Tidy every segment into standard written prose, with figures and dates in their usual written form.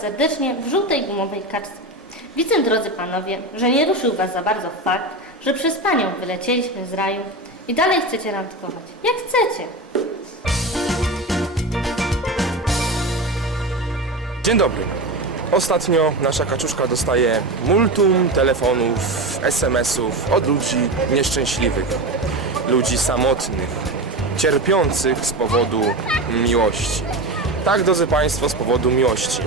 serdecznie w żółtej gumowej kaczce. Widzę, drodzy panowie, że nie ruszył was za bardzo fakt, że przez panią wylecieliśmy z raju i dalej chcecie randkować. Jak chcecie. Dzień dobry. Ostatnio nasza kaczuszka dostaje multum telefonów, SMS-ów od ludzi nieszczęśliwych, ludzi samotnych, cierpiących z powodu miłości. Tak, drodzy Państwo, z powodu miłości.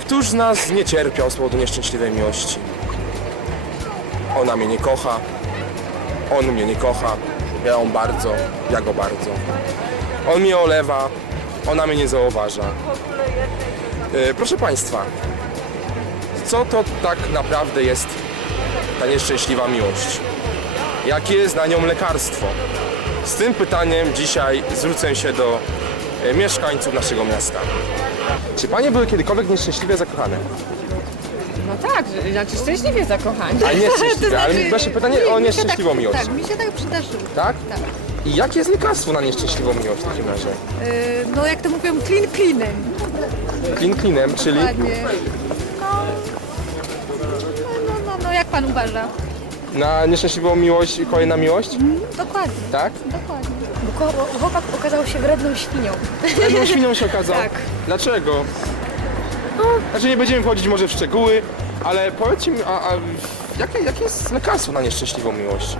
Któż z nas nie cierpiał z powodu nieszczęśliwej miłości? Ona mnie nie kocha, on mnie nie kocha, ja ją bardzo, ja go bardzo. On mnie olewa, ona mnie nie zauważa. Proszę Państwa, co to tak naprawdę jest ta nieszczęśliwa miłość? Jakie jest na nią lekarstwo? Z tym pytaniem dzisiaj zwrócę się do mieszkańców naszego miasta. Czy Panie były kiedykolwiek nieszczęśliwie zakochane? No tak, znaczy szczęśliwie zakochani. A nieszczęśliwie, ale proszę pytanie o nieszczęśliwą miłość. Tak, mi się tak przydarzyło. Tak? Tak. I jakie jest lekarstwo na nieszczęśliwą miłość w takim razie? No jak to mówią, clean cleanem. Clean cleanem, czyli... Ładnie. No, jak pan uważa? Na nieszczęśliwą miłość kolejna miłość? Dokładnie. Tak? Dokładnie. Bo chłopak okazał się wredną świnią. Jedną świnią się okazał. Tak. Dlaczego? Znaczy nie będziemy wchodzić może w szczegóły, ale powiedzcie mi, jakie jest lekarstwo na nieszczęśliwą miłość?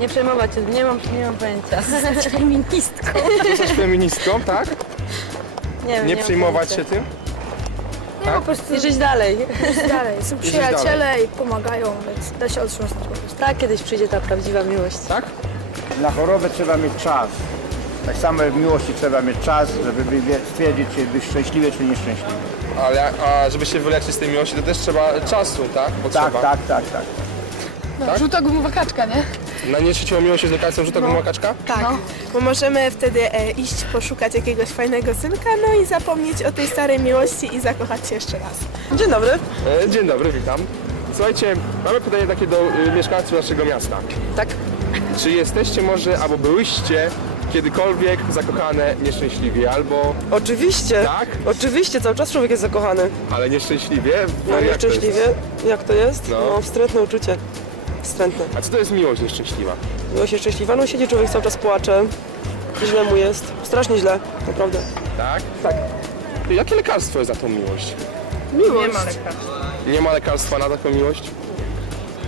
Nie przejmować się, nie mam pojęcia. Zostać feministką. Zostać feministką, tak? Nie wiem, Nie mam przejmować się pojęcia. tym? Nie, po prostu I żyć dalej. dalej. Są przyjaciele i pomagają, więc da się otrząsnąć po prostu. Tak, kiedyś przyjdzie ta prawdziwa miłość. Tak? Na chorobę trzeba mieć czas. Tak samo w miłości trzeba mieć czas, żeby stwierdzić, czy być szczęśliwy, czy nieszczęśliwy. A żeby się wyleczyć z tej miłości, to też trzeba czasu, tak? Potrzeba. Tak. Tak? Żółta gumowa kaczka, nie? Na nieszczęśliwą miłość jest lekarstwem rzuta gumowa kaczka? Tak, bo możemy wtedy iść poszukać jakiegoś fajnego synka, no i zapomnieć o tej starej miłości i zakochać się jeszcze raz. Dzień dobry. Dzień dobry, witam. Słuchajcie, mamy pytanie takie do mieszkańców naszego miasta. Tak. Czy jesteście może, albo byłyście kiedykolwiek zakochane nieszczęśliwie, albo... Oczywiście, Tak? oczywiście, cały czas człowiek jest zakochany. Ale nieszczęśliwie? No jak to jest? nieszczęśliwie, jak to jest? No. No, wstrętne uczucie. Wstrętne. A co to jest miłość nieszczęśliwa? Miłość jest szczęśliwa, no siedzi człowiek cały czas płacze. Źle mu jest, strasznie źle, naprawdę. Tak? Tak. Jakie lekarstwo jest za tą miłość? Miłość. Nie ma lekarza. Nie ma lekarstwa na taką miłość?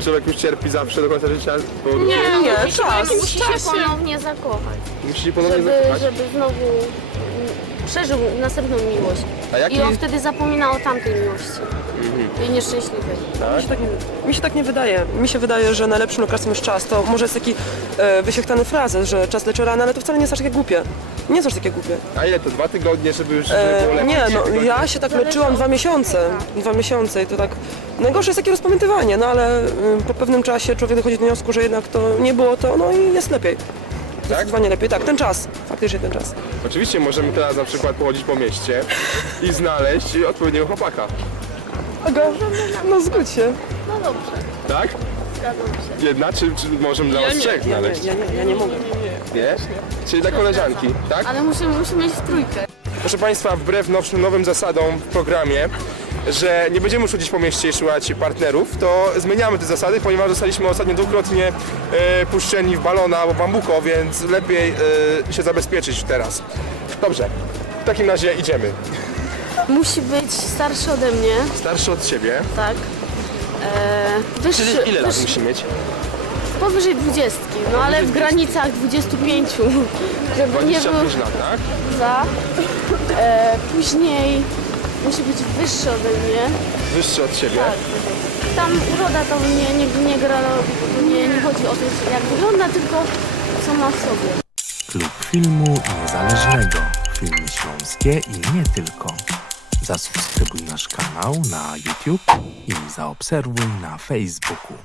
Człowiek już cierpi zawsze do końca życia? Bo Nie, czas. Musi się ponownie zakochać, musi się ponownie zakochać? żeby znowu przeżył następną miłość. A jaki... I on wtedy zapomina o tamtej miłości. Tej nieszczęśliwej. Mi się tak nie wydaje. Mi się wydaje, że najlepszym lekarstwem jest czas. To może jest taki wyświechtany frazes, że czas leczy rany, ale to wcale nie jest aż takie głupie. Nie jest aż takie głupie. A ile to? 2 tygodnie, żeby już było lepiej? Nie, no ja się tak leczyłam 2 miesiące. 2 miesiące i to tak... Najgorsze jest takie rozpamiętywanie, no ale po pewnym czasie człowiek dochodzi do wniosku, że jednak to nie było to, no i jest lepiej. Zdecydowanie lepiej, tak, ten czas, faktycznie ten czas. Oczywiście możemy teraz na przykład pochodzić po mieście i znaleźć odpowiedniego chłopaka. Aga, no zgódź się. Tak? Jedna, czy możemy dla was trzech znaleźć? Ja nie mogę. Nie? Czyli dla koleżanki, tak? Ale musimy mieć w trójkę. Proszę Państwa, wbrew nowym zasadom w programie, że nie będziemy chodzić po mieście i szukać partnerów, to zmieniamy te zasady, ponieważ zostaliśmy ostatnio dwukrotnie puszczeni w balona albo bambuko, więc lepiej się zabezpieczyć teraz. Dobrze, w takim razie idziemy. Musi być starszy ode mnie, Starszy od Ciebie, tak. Wyższy, czyli ile lat musi mieć? powyżej 20, no ale w granicach 25, żeby nie był 25 lat, tak? za. Później musi być wyższy ode mnie. Wyższy od Ciebie. Tak. Tam uroda to nie gra, nie chodzi o to, jak wygląda, tylko co ma w sobie. Klub Filmu Niezależnego. Filmy śląskie i nie tylko. Zasubskrybuj nasz kanał na YouTube i zaobserwuj na Facebooku.